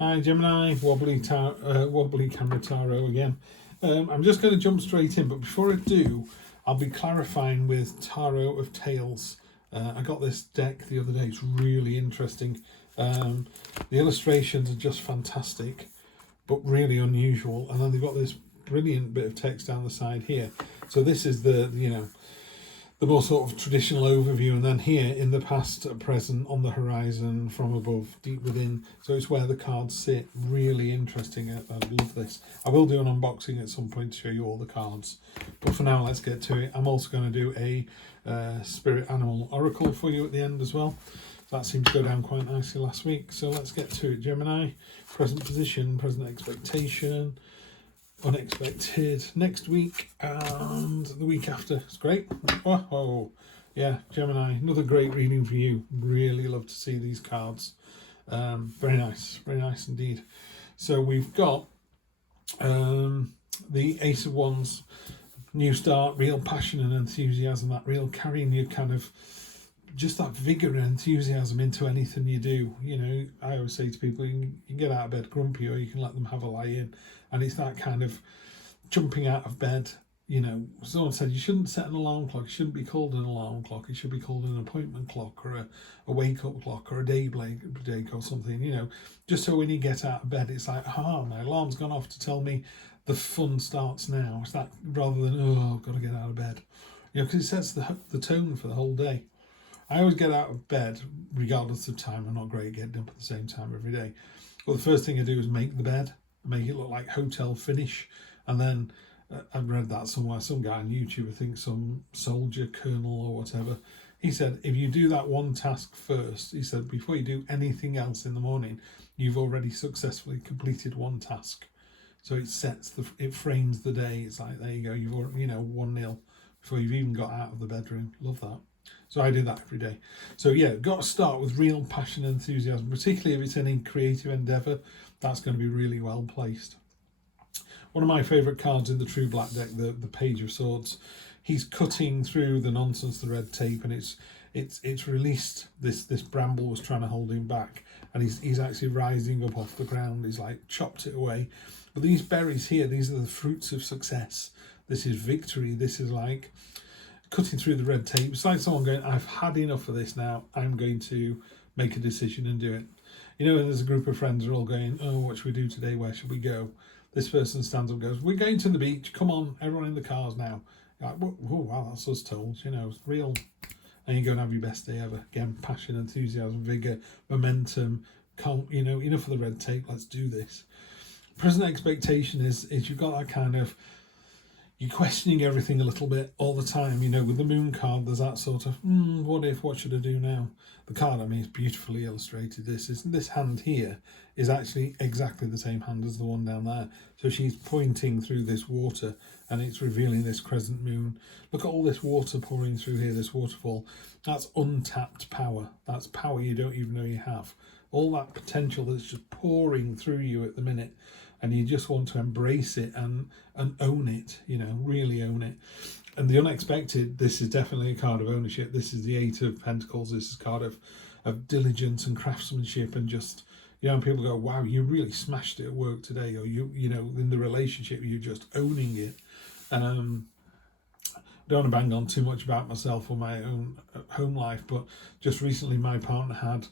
Hi Gemini, wobbly camera Taro again. I'm just going to jump straight in, but before I do, I'll be clarifying with Tarot of Tales. I got this deck the other day. It's really interesting. The illustrations are just fantastic, but really unusual. And then they've got this brilliant bit of text down the side here. So this is the more sort of traditional overview, and then here in the past, present, on the horizon, from above, deep within. So it's where the cards sit. Really interesting. I love this. I will do an unboxing at some point to show you all the cards, but for now let's get to it. I'm also going to do a spirit animal oracle for you at the end as well. That seemed to go down quite nicely last week, so let's get to it. Gemini, present position, present expectation, unexpected next week, and the week after. It's great. Oh yeah, Gemini, another great reading for you. Really love to see these cards. Very nice indeed. So we've got the Ace of Wands, new start, real passion and enthusiasm, that real carrying you kind of just that vigor and enthusiasm into anything you do. You know, I always say to people, you can get out of bed grumpy, or you can let them have a lie in, and it's that kind of jumping out of bed. You know, someone said you shouldn't set an alarm clock. It shouldn't be called an alarm clock. It should be called an appointment clock, or a wake-up clock, or a day break or something, you know, just so when you get out of bed, it's like, my alarm's gone off to tell me the fun starts now. It's that, rather than, I've got to get out of bed. You know, because it sets the tone for the whole day. I always get out of bed regardless of time. I'm not great at getting up at the same time every day. Well, the first thing I do is make the bed, make it look like hotel finish. And then I've read that somewhere, some guy on YouTube, I think some soldier, colonel or whatever, he said, if you do that one task first, he said, before you do anything else in the morning, you've already successfully completed one task. So it frames the day. It's like, there you go, you've already, 1-0 before you've even got out of the bedroom. Love that. So I do that every day. So yeah, got to start with real passion and enthusiasm, particularly if it's any creative endeavour. That's going to be really well placed. One of my favourite cards in the True Black deck, the Page of Swords. He's cutting through the nonsense, the red tape, and it's released this bramble was trying to hold him back, and he's actually rising up off the ground. He's like chopped it away. But these berries here, these are the fruits of success. This is victory. This is like cutting through the red tape. It's like someone going, I've had enough of this now. I'm going to make a decision and do it. You know, there's a group of friends who are all going, what should we do today? Where should we go? This person stands up and goes, we're going to the beach. Come on, everyone in the cars now. You're like, wow, that's us told. It's real. And you go and have your best day ever. Again, passion, enthusiasm, vigour, momentum. Enough of the red tape. Let's do this. Present expectation is you've got that kind of, you're questioning everything a little bit all the time. With the moon card, there's that sort of, what should I do now? The card, is beautifully illustrated. This hand here is actually exactly the same hand as the one down there. So she's pointing through this water, and it's revealing this crescent moon. Look at all this water pouring through here, this waterfall. That's untapped power. That's power you don't even know you have. All that potential that's just pouring through you at the minute. And you just want to embrace it and own it, really own it. And the unexpected, this is definitely a card of ownership. This is the 8 of Pentacles. This is a card of diligence and craftsmanship, and just, people go, wow, you really smashed it at work today, or in the relationship, you're just owning it. I don't want to bang on too much about myself or my own home life, but just recently my partner had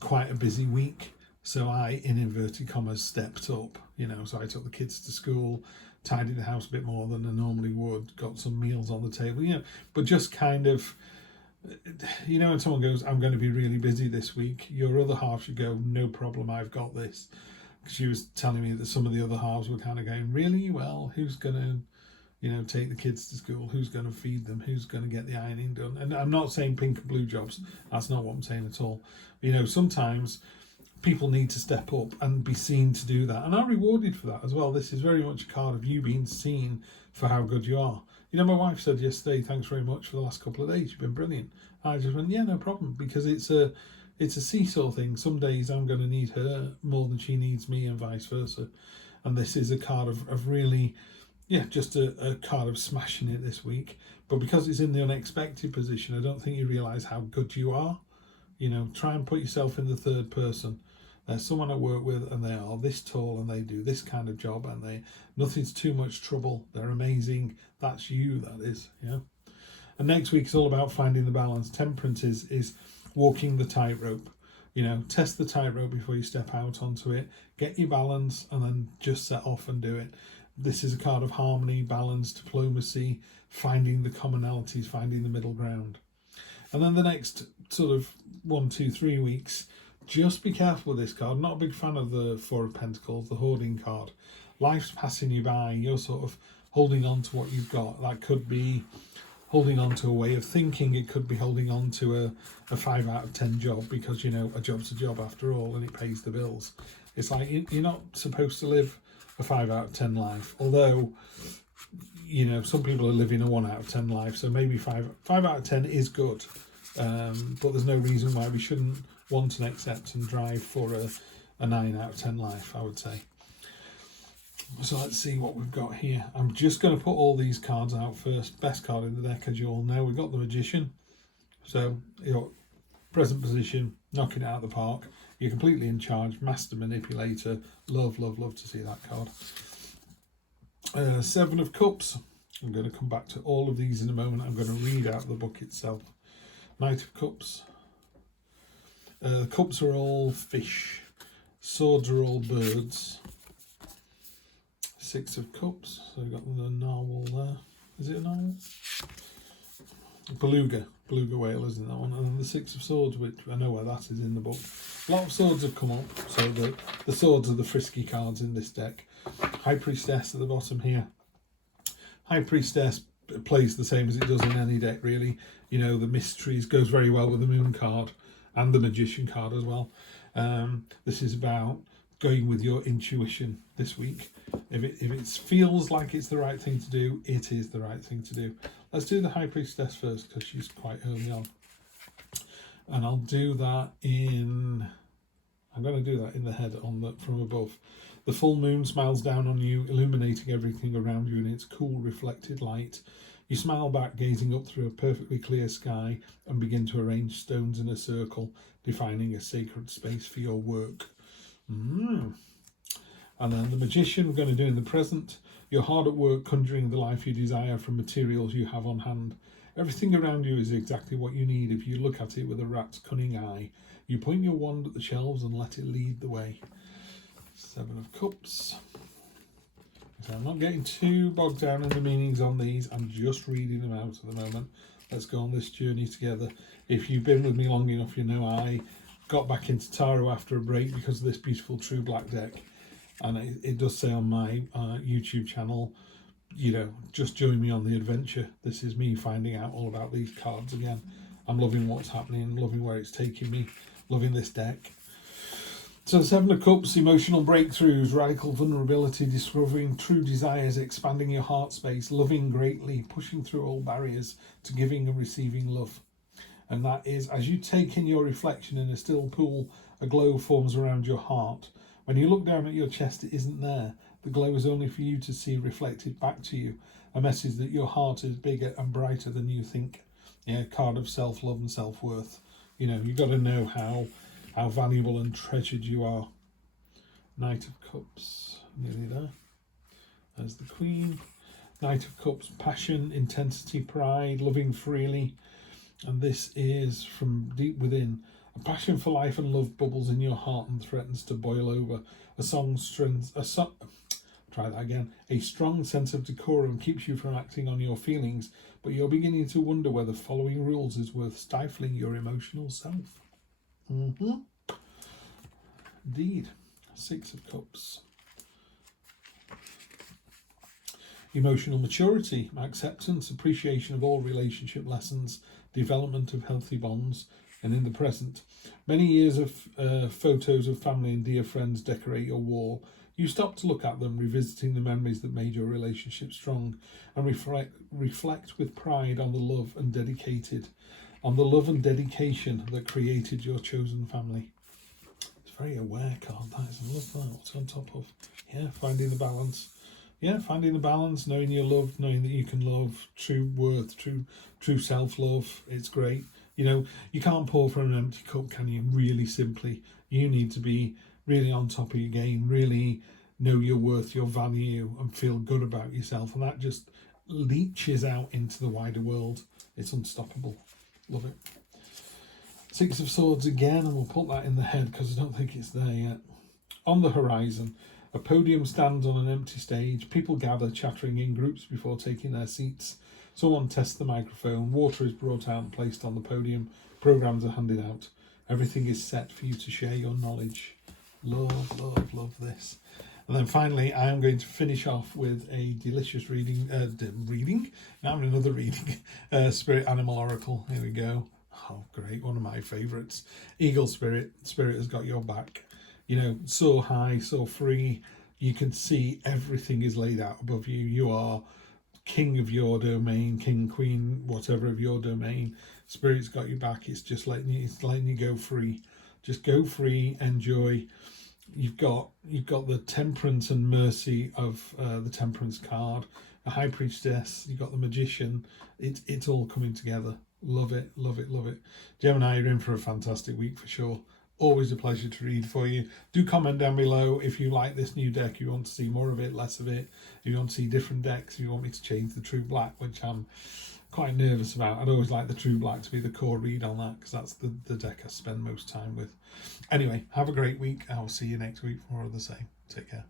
quite a busy week. So I, in inverted commas, stepped up, so I took the kids to school, tidied the house a bit more than I normally would, got some meals on the table, but just kind of, when someone goes, I'm going to be really busy this week, your other half should go, no problem, I've got this. She was telling me that some of the other halves were kind of going, really? Well, who's going to, take the kids to school? Who's going to feed them? Who's going to get the ironing done? And I'm not saying pink and blue jobs. That's not what I'm saying at all. Sometimes people need to step up and be seen to do that, and are rewarded for that as well. This is very much a card of you being seen for how good you are. My wife said yesterday, thanks very much for the last couple of days, you've been brilliant. I just went, yeah, no problem, because it's a seesaw thing. Some days I'm going to need her more than she needs me, and vice versa. And this is a card of really, just a card of smashing it this week. But because it's in the unexpected position, I don't think you realise how good you are. Try and put yourself in the third person. There's someone I work with and they are this tall and they do this kind of job and nothing's too much trouble. They're amazing. That's you, that is. Yeah. And next week is all about finding the balance. Temperance is walking the tightrope. Test the tightrope before you step out onto it. Get your balance and then just set off and do it. This is a card of harmony, balance, diplomacy, finding the commonalities, finding the middle ground. And then the next sort of 1, 2, 3 weeks, just be careful with this card. Not a big fan of the Four of Pentacles, the hoarding card. Life's passing you by. You're sort of holding on to what you've got. That could be holding on to a way of thinking. It could be holding on to a 5 out of 10 job because, a job's a job after all and it pays the bills. It's like you're not supposed to live a 5 out of 10 life. Although, some people are living a 1 out of 10 life. So maybe 5 out of 10 is good. But there's no reason why we shouldn't want and accept and drive for a 9 out of 10 life, I would say. So let's see what we've got here. I'm just going to put all these cards out first. Best card in the deck, as you all know. We've got the Magician. So, present position, knocking it out of the park. You're completely in charge. Master manipulator. Love, love, love to see that card. 7 of Cups. I'm going to come back to all of these in a moment. I'm going to read out the book itself. Knight of Cups. The cups are all fish. Swords are all birds. 6 of Cups. So we've got the narwhal there. Is it a narwhal? Beluga whale, isn't that one? And then the 6 of Swords, which I know where that is in the book. A lot of swords have come up, so the swords are the frisky cards in this deck. High Priestess at the bottom here. High Priestess plays the same as it does in any deck, really. The mysteries goes very well with the Moon card and the Magician card as well. This is about going with your intuition this week. If it feels like it's the right thing to do, it is the right thing to do. Let's do the High Priestess first because she's quite early on. And I'll do that I'm going to do that in the head from above. The full moon smiles down on you, illuminating everything around you in its cool reflected light. You smile back, gazing up through a perfectly clear sky, and begin to arrange stones in a circle, defining a sacred space for your work. And then the Magician, we're going to do in the present. You're hard at work conjuring the life you desire from materials you have on hand. Everything around you is exactly what you need if you look at it with a rat's cunning eye. You point your wand at the shelves and let it lead the way. 7 of Cups. So I'm not getting too bogged down in the meanings on these. I'm just reading them out at the moment. Let's go on this journey together. If you've been with me long enough, you know I got back into tarot after a break because of this beautiful True Black deck. And it does say on my YouTube channel, just join me on the adventure. This is me finding out all about these cards again. I'm loving what's happening, loving where it's taking me, loving this deck. So 7 of Cups, emotional breakthroughs, radical vulnerability, discovering true desires, expanding your heart space, loving greatly, pushing through all barriers to giving and receiving love. And that is, as you take in your reflection in a still pool, a glow forms around your heart. When you look down at your chest, it isn't there. The glow is only for you to see reflected back to you. A message that your heart is bigger and brighter than you think. Yeah, card of self-love and self-worth. You've got to know how valuable and treasured you are. Knight of Cups, nearly there. There's the Queen. Knight of Cups, passion, intensity, pride, loving freely. And this is from deep within. A passion for life and love bubbles in your heart and threatens to boil over. A strong sense of decorum keeps you from acting on your feelings, but you're beginning to wonder whether following rules is worth stifling your emotional self. Indeed. 6 of Cups. Emotional maturity, acceptance, appreciation of all relationship lessons, development of healthy bonds, and in the present. Many years of photos of family and dear friends decorate your wall. You stop to look at them, revisiting the memories that made your relationship strong, and reflect with pride on the love and dedication that created your chosen family. It's a very aware card, that is. I love that. What's on top of? Yeah, finding the balance. Yeah, finding the balance, knowing you're loved, knowing that you can love, true worth, true self-love. It's great. You can't pour from an empty cup, can you? Really simply, you need to be really on top of your game, really know your worth, your value, and feel good about yourself. And that just leaches out into the wider world. It's unstoppable. Love it. Six of Swords again, and we'll put that in the head because I don't think it's there yet. On the horizon, a podium stands on an empty stage. People gather, chattering in groups before taking their seats. Someone tests the microphone. Water is brought out and placed on the podium. Programs are handed out. Everything is set for you to share your knowledge. Love, love, love this. And then finally, I am going to finish off with a delicious reading. Now I'm another reading. Spirit Animal Oracle. Here we go. Oh, great. One of my favourites. Eagle Spirit. Spirit has got your back. You know, so high, so free. You can see everything is laid out above you. You are king of your domain, king, queen, whatever of your domain. Spirit's got your back. It's just letting you go free. Just go free, enjoy. You've got the temperance and mercy of the temperance card, a high priestess. You've got the magician. It's all coming together. Love it, love it, love it. Gemini, you're in for a fantastic week for sure. Always a pleasure to read for you. Do comment down below if you like this new deck, if you want to see more of it, less of it, if you want to see different decks, if you want me to change the True Black, which I'm quite nervous about. I'd always like the True Black to be the core read on that because that's the deck I spend most time with. Anyway, have a great week. I will see you next week for more of the same. Take care.